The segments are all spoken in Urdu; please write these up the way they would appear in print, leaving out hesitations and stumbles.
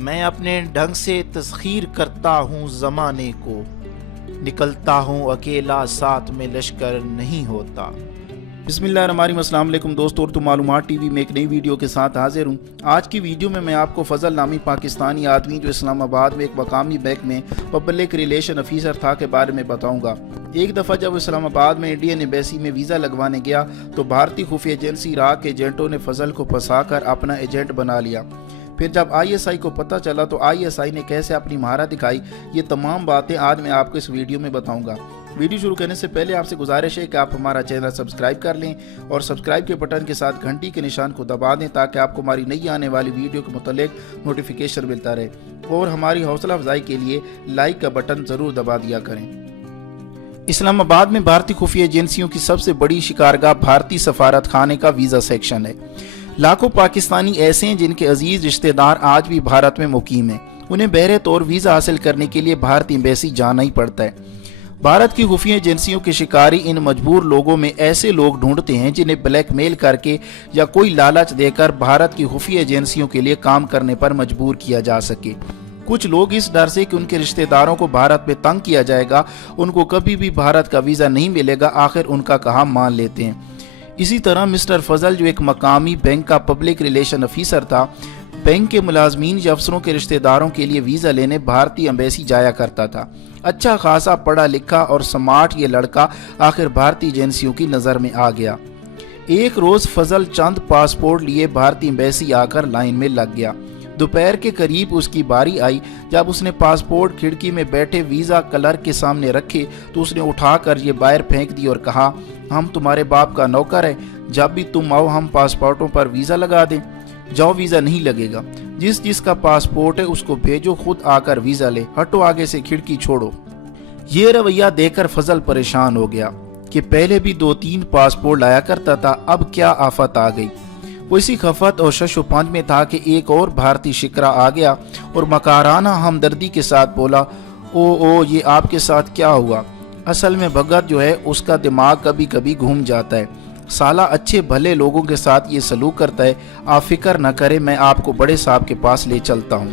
میں اپنے ڈھنگ سے تسخیر کرتا ہوں زمانے کو، نکلتا ہوں اکیلا ساتھ میں لشکر نہیں ہوتا۔ بسم اللہ الرحمن الرحیم۔ السلام علیکم دوستو، اردو معلومات ٹی وی میں ایک نئی ویڈیو کے ساتھ حاضر ہوں۔ آج کی ویڈیو میں آپ کو فضل نامی پاکستانی آدمی جو اسلام آباد میں ایک مقامی بینک میں پبلک ریلیشن افیسر تھا کے بارے میں بتاؤں گا۔ ایک دفعہ جب اسلام آباد میں انڈین ایمبیسی میں ویزا لگوانے گیا تو بھارتی خفیہ ایجنسی را کے ایجنٹوں نے فضل کو پھنسا کر اپنا ایجنٹ بنا لیا۔ پھر جب آئی ایس آئی کو پتہ چلا تو آئی ایس آئی نے کیسے اپنی مہارت دکھائی، یہ تمام باتیں آج میں آپ کو اس ویڈیو میں بتاؤں گا۔ ویڈیو شروع کرنے سے پہلے آپ سے گزارش ہے کہ آپ ہمارا چینل سبسکرائب کر لیں اور سبسکرائب کے بٹن کے ساتھ گھنٹی کے نشان کو دبا دیں تاکہ آپ کو ہماری نئی آنے والی ویڈیو کے متعلق نوٹیفیکیشن ملتا رہے، اور ہماری حوصلہ افزائی کے لیے لائک کا بٹن ضرور دبا دیا کریں۔ اسلام آباد میں بھارتی خفیہ ایجنسیوں کی سب سے بڑی شکارگاہ بھارتی سفارت خانے کا ویزا سیکشن ہے۔ لاکھوں پاکستانی ایسے ہیں جن کے عزیز رشتہ دار آج بھی بھارت میں مقیم ہیں، انہیں بہرے طور ویزا حاصل کرنے کے لیے بھارتی ایمبیسی جانا ہی پڑتا ہے۔ بھارت کی خفیہ ایجنسیوں کے شکاری ان مجبور لوگوں میں ایسے لوگ ڈھونڈتے ہیں جنہیں بلیک میل کر کے یا کوئی لالچ دے کر بھارت کی خفیہ ایجنسیوں کے لیے کام کرنے پر مجبور کیا جا سکے۔ کچھ لوگ اس ڈر سے کہ ان کے رشتہ داروں کو بھارت میں تنگ کیا جائے گا، ان کو کبھی بھی بھارت کا ویزا نہیں ملے گا، آخر ان کا کہا مان لیتے ہیں۔ اسی طرح مسٹر فضل جو ایک مقامی بینک کا پبلک ریلیشن افیسر تھا، بینک کے ملازمین یا افسروں کے رشتہ داروں کے لیے ویزا لینے بھارتی ایمبیسی جایا کرتا تھا۔ اچھا خاصا پڑھا لکھا اور سمارٹ یہ لڑکا آخر بھارتی ایجنسیوں کی نظر میں آ گیا۔ ایک روز فضل چند پاسپورٹ لیے بھارتی ایمبیسی آ کر لائن میں لگ گیا۔ دوپہر کے قریب اس کی باری آئی۔ جب اس نے پاسپورٹ کھڑکی میں بیٹھے ویزا کلرک کے سامنے رکھے تو اس نے اٹھا کر یہ باہر پھینک دی اور کہا، ہم تمہارے باپ کا نوکر ہے، جب بھی تم آؤ ہم پاسپورٹوں پر ویزا لگا دیں۔ جاؤ، ویزا نہیں لگے گا، جس کا پاسپورٹ ہے اس کو بھیجو، خود آ کر ویزا لے، ہٹو آگے سے، کھڑکی چھوڑو۔ یہ رویہ دیکھ کر فضل پریشان ہو گیا کہ پہلے بھی 2-3 پاسپورٹ لایا کرتا تھا، اب کیا آفت آ گئی۔ وہ اسی خفت اور شش و پنج میں تھا کہ ایک اور بھارتی شکرا آ گیا اور مکارانہ ہمدردی کے ساتھ بولا، او یہ آپ کے ساتھ کیا ہوا؟ اصل میں بھگت جو ہے اس کا دماغ کبھی کبھی گھوم جاتا ہے، سالہ اچھے بھلے لوگوں کے ساتھ یہ سلوک کرتا ہے، آپ فکر نہ کریں، میں آپ کو بڑے صاحب کے پاس لے چلتا ہوں۔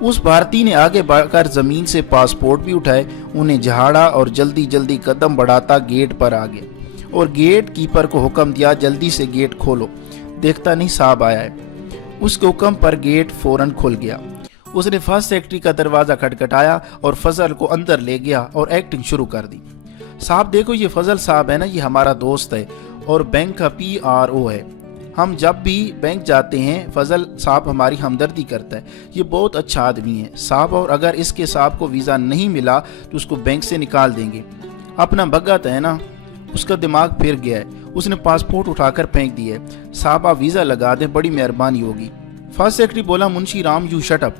اس بھارتی نے آگے بڑھ کر زمین سے پاسپورٹ بھی اٹھائے، انہیں جھاڑا اور جلدی قدم بڑھاتا گیٹ پر آ گیا اور گیٹ کیپر کو حکم دیا، جلدی سے گیٹ کھولو۔ دیکھتا نہیں صاحب آیا ہے۔ اس کے حکم پر گیٹ فوراً کھل گیا۔ اس نے فرسٹ سیکرٹری کا دروازہ کھٹکھٹایا اور فضل کو اندر لے گیا اور ایکٹنگ شروع کر دی۔ صاحب دیکھو، یہ فضل صاحب ہے نا، یہ ہمارا دوست ہے اور بینک کا PRO ہے۔ ہم جب بھی بینک جاتے ہیں فضل صاحب ہماری ہمدردی کرتا ہے، یہ بہت اچھا آدمی ہے صاحب، اور اگر اس کے صاحب کو ویزا نہیں ملا تو اس کو بینک سے نکال دیں گے۔ اپنا بھگت ہے نا، اس کا دماغ پھر گیا ہے، اس نے پاسپورٹ اٹھا کر پھینک دیا ہے۔ صاحب آپ ویزا لگا دیں، بڑی مہربانی ہوگی۔ فرسٹ سیکرٹری بولا، منشی رام یو شٹ اپ،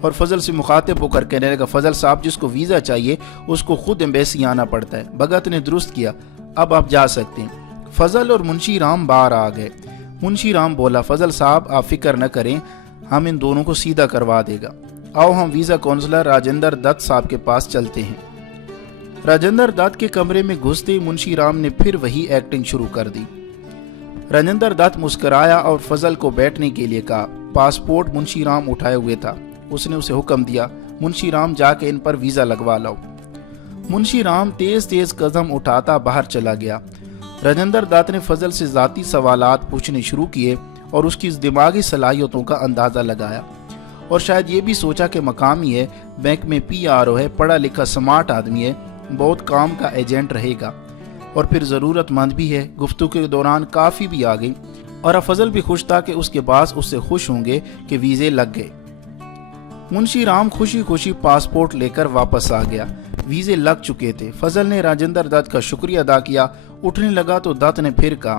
اور فضل سے مخاطب ہو کر کہنے لگا، فضل صاحب جس کو ویزا چاہیے اس کو خود ایمبیسی آنا پڑتا ہے۔ بھگت نے درست کیا، اب آپ جا سکتے ہیں۔ فضل اور منشی رام باہر آ گئے۔ منشی رام بولا، فضل صاحب آپ فکر نہ کریں، ہم ان دونوں کو سیدھا کروا دے گا، آؤ ہم ویزا کونسلر راجندر دت صاحب کے پاس چلتے ہیں۔ راجندر دت کے کمرے میں گھستے منشی رام نے پھر وہی ایکٹنگ شروع کر دی۔ راجندر دت مسکرایا اور فضل کو بیٹھنے کے لیے کہا۔ پاسپورٹ منشی رام اٹھائے ہوئے تھا، اس نے اسے حکم دیا، منشی رام جا کے ان پر ویزا لگوا لاؤ۔ منشی رام تیز قدم اٹھاتا باہر چلا گیا۔ راجندر دت نے فضل سے ذاتی سوالات پوچھنے شروع کیے اور اس کی دماغی صلاحیتوں کا اندازہ لگایا، اور شاید یہ بھی سوچا کہ مقامی ہے، بینک میں PRO ہے، پڑھا لکھا سمارٹ آدمی ہے، بہت کام کا ایجنٹ رہے گا، اور پھر ضرورت مند بھی ہے۔ گفتگو کے دوران کافی بھی آ گئی اور فضل بھی خوش تھا کہ اس کے باس اس سے خوش ہوں گے کہ ویزے لگ گئے۔ منشی رام خوشی پاسپورٹ لے کر واپس آ گیا، ویزے لگ چکے تھے۔ فضل نے راجندر دت کا شکریہ ادا کیا، اٹھنے لگا تو دت نے پھر کہا،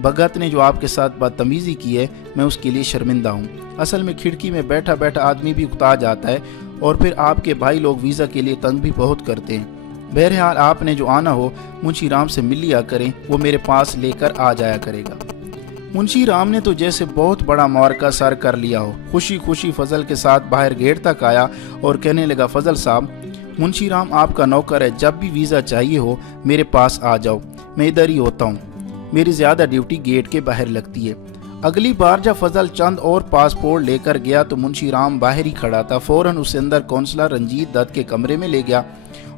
بھگت نے جو آپ کے ساتھ بدتمیزی کی ہے میں اس کے لیے شرمندہ ہوں، اصل میں کھڑکی میں بیٹھا آدمی بھی اکتا جاتا ہے، اور پھر آپ کے بھائی لوگ ویزا کے لیے تنگ بھی بہت کرتے ہیں۔ بہرحال آپ نے جو آنا ہو منشی رام سے مل لیا کریں، وہ میرے پاس لے کر آ جایا کرے گا۔ منشی رام نے تو جیسے بہت بڑا معرکہ سر کر لیا ہو، خوشی فضل کے ساتھ باہر گیٹ تک آیا اور کہنے لگا، فضل صاحب منشی رام آپ کا نوکر ہے، جب بھی ویزا چاہیے ہو میرے پاس آ جاؤ، میں ادھر ہی ہوتا ہوں، میری زیادہ ڈیوٹی گیٹ کے باہر لگتی ہے، اگلی بار جب فضل چند اور پاسپورٹ لے کر گیا تو منشی رام باہر ہی کھڑا تھا۔ فوراً اسے اندر کونسلر رنجیت دت کے کمرے میں لے گیا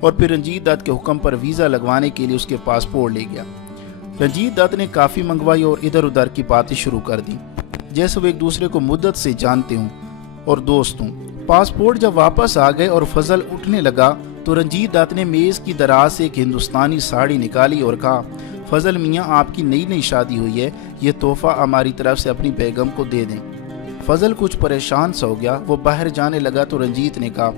اور پھر رنجیت دت کے حکم پر ویزا لگوانے کے لیے اس کے پاسپورٹ لے گیا۔ رنجیت دت نے کافی منگوائی اور ادھر ادھر کی باتیں شروع کر دی جیسے وہ ایک دوسرے کو مدت سے جانتے ہوں اور دوست ہوں۔ پاسپورٹ جب واپس آ گئے اور فضل اٹھنے لگا تو رنجیت دت نے میز کی دراز سے ایک ہندوستانی ساڑی نکالی اور کہا، فضل میاں آپ کی نئی شادی ہوئی ہے، یہ تحفہ ہماری طرف سے اپنی بیگم کو دے دیں۔ فضل کچھ پریشان سا ہو گیا، وہ باہر جانے لگا تو رنجیت نے کہا،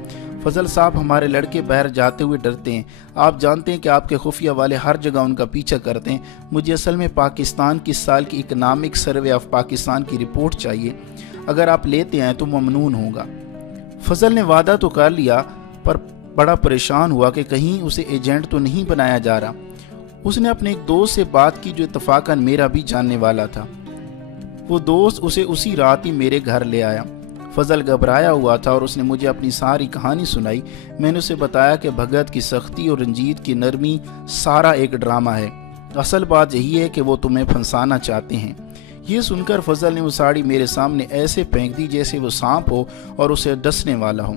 فضل صاحب ہمارے لڑکے باہر جاتے ہوئے ڈرتے ہیں، آپ جانتے ہیں کہ آپ کے خفیہ والے ہر جگہ ان کا پیچھا کرتے ہیں، مجھے اصل میں پاکستان کی سال کی اکنامک سروے آف پاکستان کی رپورٹ چاہیے، اگر آپ لیتے ہیں تو ممنون ہوگا۔ فضل نے وعدہ تو کر لیا پر بڑا پریشان ہوا کہ کہیں اسے ایجنٹ تو نہیں بنایا جا رہا۔ اس نے اپنے ایک دوست سے بات کی جو اتفاقاً میرا بھی جاننے والا تھا، وہ دوست اسے اسی رات ہی میرے گھر لے آیا۔ فضل گھبرایا ہوا تھا اور اس نے مجھے اپنی ساری کہانی سنائی۔ میں نے اسے بتایا کہ بھگت کی سختی اور رنجیت کی نرمی سارا ایک ڈرامہ ہے، اصل بات یہی ہے کہ وہ تمہیں پھنسانا چاہتے ہیں۔ یہ سن کر فضل نے وہ ساڑی میرے سامنے ایسے پھینک دی جیسے وہ سانپ ہو اور اسے ڈسنے والا ہو۔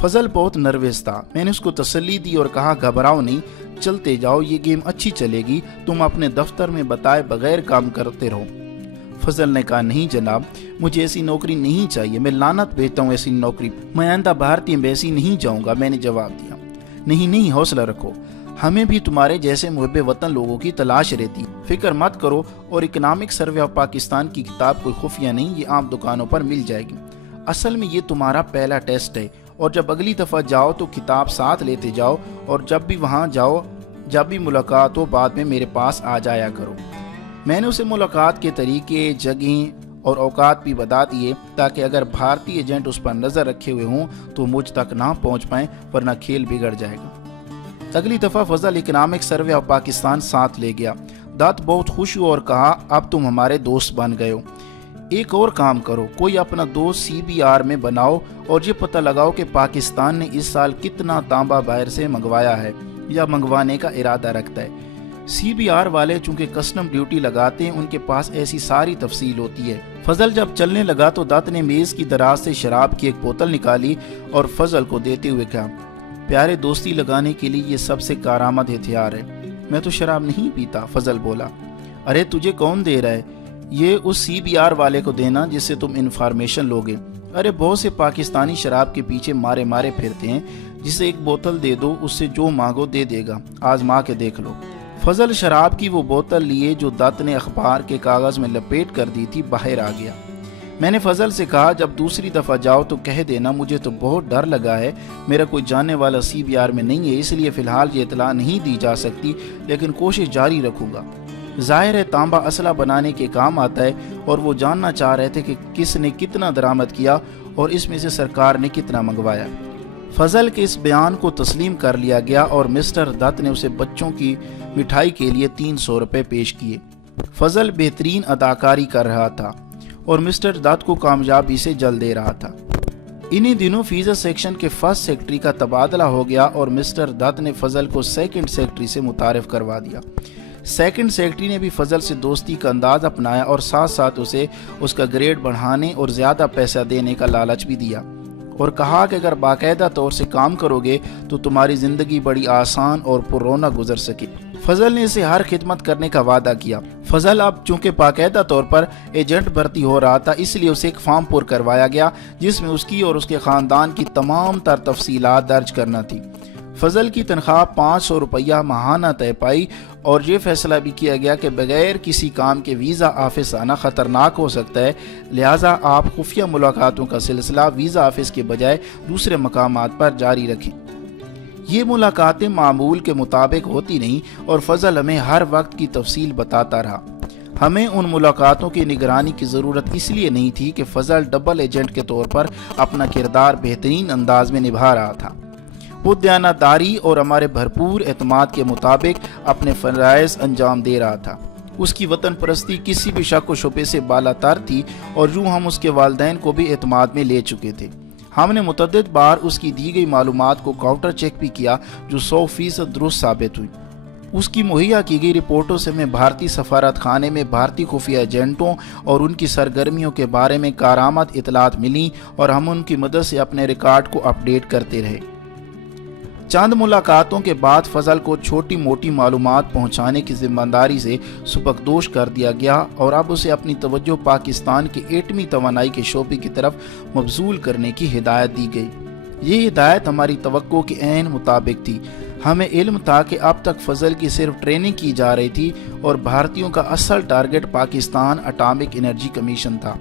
فضل بہت نروس تھا۔ میں نے اس کو تسلی دی اور کہا، گھبراؤ نہیں، چلتے جاؤ، یہ گیم اچھی چلے گی، تم اپنے دفتر میں بتائے بغیر کام کرتے رہو۔ فضل نے کہا، نہیں جناب، مجھے ایسی نوکری نہیں چاہیے، میں لعنت بھیجتا ہوں ایسی نوکری، میں آئندہ بھارتی ایمبیسی نہیں جاؤں گا۔ میں نے جواب دیا، نہیں حوصلہ رکھو، ہمیں بھی تمہارے جیسے محب وطن لوگوں کی تلاش رہتی، فکر مت کرو، اور اکنامک سروے آف پاکستان کی کتاب کوئی خفیہ نہیں، یہ عام دکانوں پر مل جائے گی۔ اصل میں یہ تمہارا پہلا ٹیسٹ ہے، اور جب اگلی دفعہ جاؤ تو کتاب ساتھ لیتے جاؤ، اور جب بھی وہاں جاؤ، جب بھی ملاقات ہو بعد میں میرے پاس آ جایا کرو۔ میں نے اسے ملاقات کے طریقے، جگہیں اور اوقات بھی بتا دیے تاکہ اگر بھارتی ایجنٹ اس پر نظر رکھے ہوئے ہوں تو مجھ تک نہ پہنچ پائیں، ورنہ کھیل بگڑ جائے گا۔ اگلی دفعہ فضل اکنامک سروے آف پاکستان ساتھ لے گیا۔ دت بہت خوش ہوا اور کہا، اب تم ہمارے دوست بن گئے ہو، ایک اور کام کرو، کوئی اپنا دوست CBR میں بناؤ اور یہ پتہ لگاؤ کہ پاکستان نے اس سال کتنا تانبا باہر سے منگوایا ہے یا منگوانے کا ارادہ رکھتا ہے۔ CBR والے چونکہ کسٹم ڈیوٹی لگاتے ہیں، ان کے پاس ایسی ساری تفصیل ہوتی ہے۔ فضل جب چلنے لگا تو دت نے میز کی دراز سے شراب کی ایک بوتل نکالی اور فضل کو دیتے ہوئے کہا، پیارے، دوستی لگانے کے لیے یہ سب سے کارآمد ہتھیار ہے۔ میں تو شراب نہیں پیتا، فضل بولا۔ ارے تجھے کون دے رہا ہے؟ یہ اس CBR والے کو دینا جس سے تم انفارمیشن لوگے۔ ارے بہت سے پاکستانی شراب کے پیچھے مارے پھرتے ہیں، جسے ایک بوتل دے دو، اس سے جو مانگو دے دے گا، آزما کے دیکھ لو۔ فضل شراب کی وہ بوتل لیے جو دت نے اخبار کے کاغذ میں لپیٹ کر دی تھی، باہر آ گیا۔ میں نے فضل سے کہا، جب دوسری دفعہ جاؤ تو کہہ دینا مجھے تو بہت ڈر لگا ہے، میرا کوئی جاننے والا CBR میں نہیں ہے، اس لیے فی الحال یہ اطلاع نہیں دی جا سکتی، لیکن کوشش جاری رکھوں گا۔ ظاہر ہے تانبا اسلحہ بنانے کے کام آتا ہے، اور وہ جاننا چاہ رہے تھے کہ کس نے کتنا درآمد کیا اور اس میں سے سرکار نے کتنا منگوایا۔ فضل کے اس بیان کو تسلیم کر لیا گیا اور مسٹر دت نے اسے بچوں کی مٹھائی کے لیے 300 روپے پیش کیے۔ فضل بہترین اداکاری کر رہا تھا اور مسٹر دت کو کامیابی سے جل دے رہا تھا۔ انہی دنوں فیزا سیکشن کے فرسٹ سیکٹری کا تبادلہ ہو گیا اور مسٹر دت نے فضل کو سیکنڈ سیکٹری سے متعارف کروا دیا۔ سیکنڈ سیکٹری نے بھی فضل سے دوستی کا انداز اپنایا اور ساتھ ساتھ اسے اس کا گریڈ بڑھانے اور زیادہ پیسہ دینے کا لالچ بھی دیا، اور کہا کہ اگر باقاعدہ طور سے کام کرو گے تو تمہاری زندگی بڑی آسان اور پر رونق گزر سکے۔ فضل نے اسے ہر خدمت کرنے کا وعدہ کیا۔ فضل اب چونکہ باقاعدہ طور پر ایجنٹ بھرتی ہو رہا تھا، اس لیے اسے ایک فارم پر کروایا گیا جس میں اس کی اور اس کے خاندان کی تمام تر تفصیلات درج کرنا تھی۔ فضل کی تنخواہ 500 روپیہ ماہانہ طے پائی اور یہ فیصلہ بھی کیا گیا کہ بغیر کسی کام کے ویزا آفس آنا خطرناک ہو سکتا ہے، لہٰذا آپ خفیہ ملاقاتوں کا سلسلہ ویزا آفس کے بجائے دوسرے مقامات پر جاری رکھیں۔ یہ ملاقاتیں معمول کے مطابق ہوتی نہیں اور فضل ہمیں ہر وقت کی تفصیل بتاتا رہا۔ ہمیں ان ملاقاتوں کی نگرانی کی ضرورت اس لیے نہیں تھی کہ فضل ڈبل ایجنٹ کے طور پر اپنا کردار بہترین انداز میں نبھا رہا تھا۔ وہ دیانتداری اور ہمارے بھرپور اعتماد کے مطابق اپنے فرائض انجام دے رہا تھا۔ اس کی وطن پرستی کسی بھی شک و شبے سے بالا تر تھی اور یوں ہم اس کے والدین کو بھی اعتماد میں لے چکے تھے۔ ہم نے متعدد بار اس کی دی گئی معلومات کو کاؤنٹر چیک بھی کیا جو 100% درست ثابت ہوئی۔ اس کی مہیا کی گئی رپورٹوں سے ہمیں بھارتی سفارت خانے میں بھارتی خفیہ ایجنٹوں اور ان کی سرگرمیوں کے بارے میں کارآمد اطلاعات ملیں اور ہم ان کی مدد سے اپنے ریکارڈ کو اپڈیٹ کرتے رہے۔ چند ملاقاتوں کے بعد فضل کو چھوٹی موٹی معلومات پہنچانے کی ذمہ داری سے سبکدوش کر دیا گیا اور اب اسے اپنی توجہ پاکستان کے ایٹمی توانائی کے شعبے کی طرف مبذول کرنے کی ہدایت دی گئی۔ یہ ہدایت ہماری توقع کے عین مطابق تھی۔ ہمیں علم تھا کہ اب تک فضل کی صرف ٹریننگ کی جا رہی تھی اور بھارتیوں کا اصل target Pakistan atomic energy commission تھا۔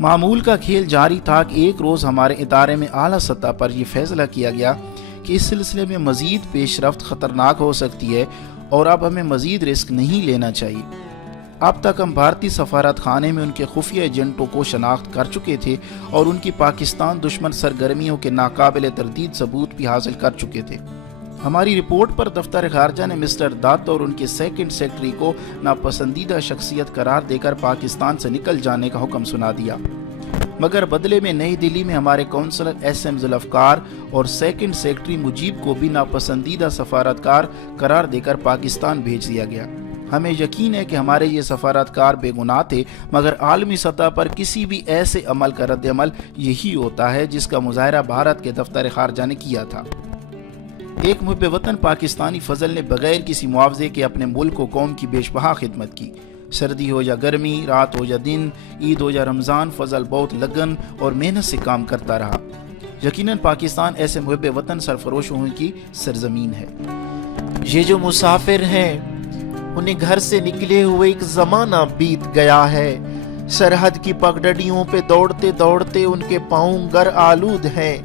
معمول کا کھیل جاری تھا کہ ایک روز ہمارے ادارے میں اعلیٰ سطح پر یہ فیصلہ کیا گیا کہ اس سلسلے میں مزید پیش رفت خطرناک ہو سکتی ہے اور اب ہمیں مزید رسک نہیں لینا چاہیے۔ اب تک ہم بھارتی سفارت خانے میں ان کے خفیہ ایجنٹوں کو شناخت کر چکے تھے اور ان کی پاکستان دشمن سرگرمیوں کے ناقابل تردید ثبوت بھی حاصل کر چکے تھے۔ ہماری رپورٹ پر دفتر خارجہ نے مسٹر دت اور ان کے سیکنڈ سیکرٹری کو ناپسندیدہ شخصیت قرار دے کر پاکستان سے نکل جانے کا حکم سنا دیا، مگر بدلے میں نئی دلی میں ہمارے کونسلر ایس ایم ذوالفقار اور سیکنڈ سیکرٹری مجیب کو بھی ناپسندیدہ سفارتکار قرار دے کر پاکستان بھیج دیا گیا۔ ہمیں یقین ہے کہ ہمارے یہ سفارتکار بے گناہ تھے، مگر عالمی سطح پر کسی بھی ایسے عمل کا رد عمل یہی ہوتا ہے جس کا مظاہرہ بھارت کے دفتر خارجہ نے کیا تھا۔ ایک محب وطن پاکستانی فضل نے بغیر کسی معاوضے کے اپنے ملک و قوم کی بیش بہا خدمت کی۔ سردی ہو یا گرمی، رات ہو یا دن، عید ہو یا رمضان، فضل بہت لگن اور محنت سے کام کرتا رہا۔ یقیناً پاکستان ایسے محب وطن سرفروشوں کی سرزمین ہے۔ یہ جو مسافر ہیں انہیں گھر سے نکلے ہوئے ایک زمانہ بیت گیا ہے۔ سرحد کی پگڈنڈیوں پہ دوڑتے دوڑتے ان کے پاؤں گر آلود ہیں،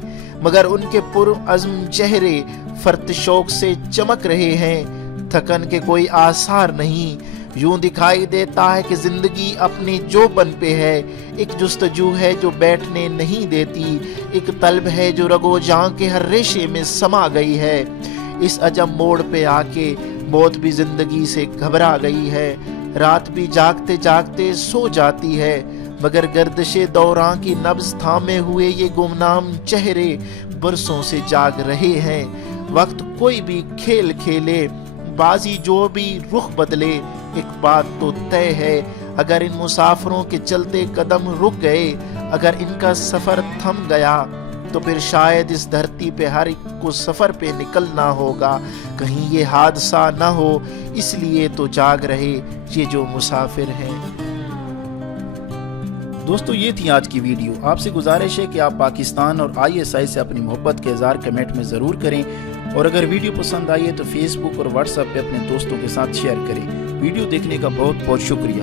مگر ان کے پرعزم چہرے فرط شوق سے چمک رہے ہیں۔ تھکن کے کوئی آثار نہیں۔ یوں دکھائی دیتا ہے کہ زندگی اپنے جوبن پہ ہے۔ ایک جستجو ہے جو بیٹھنے نہیں دیتی، ایک طلب ہے جو رگو جاں کے ہر ریشے میں سما گئی ہے۔ اس عجب موڑ پہ آ کے موت بھی زندگی سے گھبرا گئی ہے۔ رات بھی جاگتے جاگتے سو جاتی ہے، مگر گردش دوراں کی نبض تھامے ہوئے یہ گمنام چہرے برسوں سے جاگ رہے ہیں۔ وقت کوئی بھی کھیل کھیلے، بازی جو بھی رخ بدلے، ایک بات تو طے ہے، اگر ان مسافروں کے چلتے قدم رک گئے، اگر ان کا سفر تھم گیا، تو پھر شاید اس دھرتی پہ ہر ایک کو سفر پہ نکلنا ہوگا، کہیں یہ حادثہ نہ ہو، اس لیے تو جاگ رہے یہ جو مسافر ہیں۔ دوستو یہ تھی آج کی ویڈیو۔ آپ سے گزارش ہے کہ آپ پاکستان اور ISI سے اپنی محبت کے اظہار کمنٹ میں ضرور کریں، اور اگر ویڈیو پسند آئی ہے تو فیس بک اور واٹس ایپ پہ اپنے دوستوں کے ساتھ شیئر کریں۔ ویڈیو دیکھنے کا بہت بہت شکریہ۔